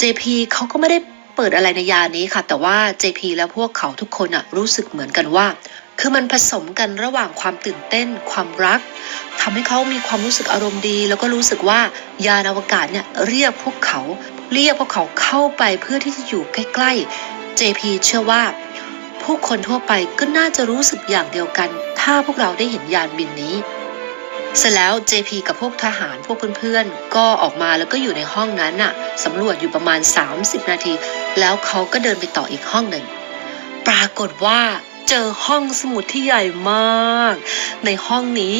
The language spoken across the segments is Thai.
JP เขาก็ไม่ได้เปิดอะไรในยานี้ค่ะ แต่ว่า JP และพวกเขาทุกคนอะรู้สึกเหมือนกันว่า คือมันผสมกันระหว่างความตื่นเต้น ความรักทำให้เขามีความรู้สึกอารมณ์ดี แล้วก็รู้สึกว่ายานอวกาศเนี่ยเรียกพวกเขา เรียกพวกเขาเข้าไปเพื่อที่จะอยู่ใกล้ๆ JP เชื่อว่า ผู้คนทั่วไปก็น่าจะรู้สึกอย่างเดียวกัน ถ้าพวกเราได้เห็นยานบินนี้ เสร็จแล้ว JP กับพวกทหารพวกเพื่อนๆ ก็ออกมาแล้วก็อยู่ในห้องนั้นน่ะสำรวจอยู่ประมาณ 30 นาที แล้วเขาก็เดินไปต่ออีกห้องหนึ่ง ปรากฏว่าเจอห้องสมุดที่ใหญ่มาก ในห้องนี้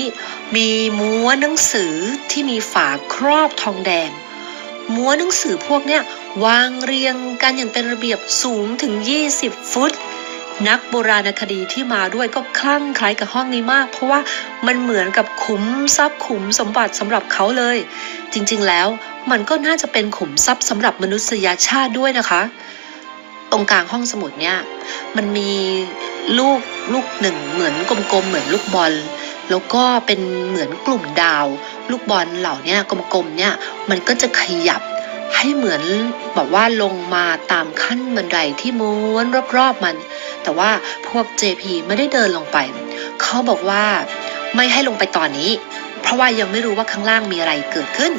มีม้วนหนังสือที่มีฝาครอบทองแดง ม้วนหนังสือพวกเนี้ยวางเรียงกันอย่างเป็นระเบียบสูงถึง 20 ฟุต นักโบราณคดีที่มาด้วยก็คลั่งคล้ายกับห้องนี้มาก เพราะว่ามันเหมือนกับขุมทรัพย์ขุมสมบัติสำหรับเขาเลย จริงๆแล้วมันก็น่าจะเป็นขุมทรัพย์สำหรับมนุษยชาติด้วยนะคะ ตรงกลางห้องสมุดเนี่ยมันมีลูกลูกหนึ่งเหมือนกลมๆเหมือนลูกบอล แล้วก็เป็นเหมือนกลุ่มดาว ลูกบอลเหล่านี้กลมๆเนี่ยมันก็จะขยับ ให้เหมือนแบบว่าลงมาตามขั้นบันไดที่ม้วนรอบๆมัน แต่ว่าพวก JP ไม่ได้เดินลงไป เขาบอกว่าไม่ให้ลงไปตอนนี้ เพราะว่ายังไม่รู้ว่าข้างล่างมีอะไรเกิดขึ้น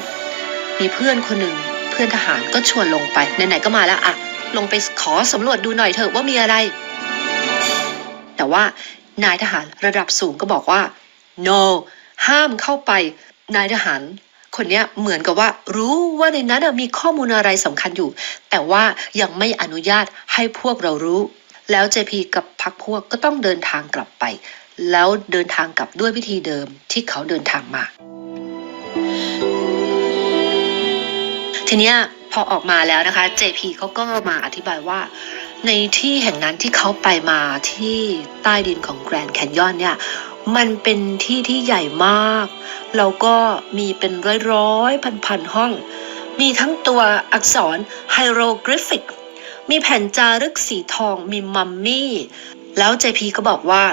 มีเพื่อนคนหนึ่งเพื่อนทหารก็ชวนลงไปไหนๆก็มาแล้วอะลงไปขอสำรวจดูหน่อยเถอะว่ามีอะไร แต่ว่านายทหารระดับสูงก็บอกว่า no ห้ามเข้าไป นายทหาร คนเนี้ยเหมือนกับว่ารู้ว่าในนั้นมีข้อมูลอะไรสำคัญอยู่ แต่ว่ายังไม่อนุญาตให้พวกเรารู้ แล้ว JP กับพักพวกก็ต้องเดินทางกลับไป แล้วเดินทางกลับด้วยวิธีเดิมที่เขาเดินทางมา ทีเนี้ยพอออกมาแล้วนะคะ JP เขาก็มาอธิบายว่า ในที่แห่งนั้นที่เขาไปมาที่ใต้ดินของแกรนด์แคนยอนเนี่ยมันเป็นที่ที่ใหญ่มาก แล้วก็มีเป็นร้อยร้อยพันพันห้อง มีทั้งตัวอักษรไฮโรกริฟิก มีแผ่นจารึกสีทอง มีมัมมี่ แล้ว JP ก็บอกว่า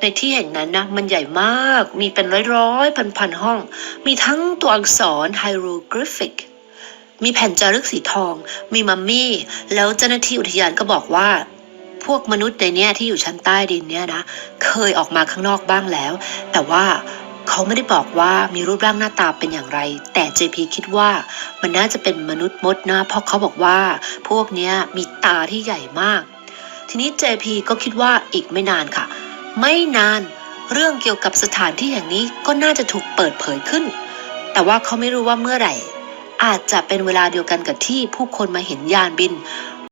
ในที่แห่งนั้นนะมันใหญ่มาก มีเป็นร้อยร้อยพันพันห้อง มีทั้งตัวอักษรไฮโรกริฟิก มีแผ่นจารึกสีทอง มีมัมมี่ แล้วเจ้าหน้าที่อุทยานก็บอกว่า พวกมนุษย์ในเนี้ยที่อยู่ชั้นใต้ดินเนี่ยนะ เคยออกมาข้างนอกบ้างแล้ว แต่ว่าเขาไม่ได้บอกว่ามีรูปร่างหน้าตาเป็นอย่างไร แต่ JP คิดว่ามันน่าจะเป็นมนุษย์มดนะ เพราะเขาบอกว่าพวกเนี้ยมีตาที่ใหญ่มาก ทีนี้ JP ก็คิดว่าอีกไม่นานค่ะ ไม่นานเรื่องเกี่ยวกับสถานที่แห่งนี้ก็น่าจะถูกเปิดเผยขึ้น แต่ว่าเขาไม่รู้ว่าเมื่อไหร่ อาจจะเป็นเวลาเดียวกันกับที่ผู้คนมาเห็นยานบิน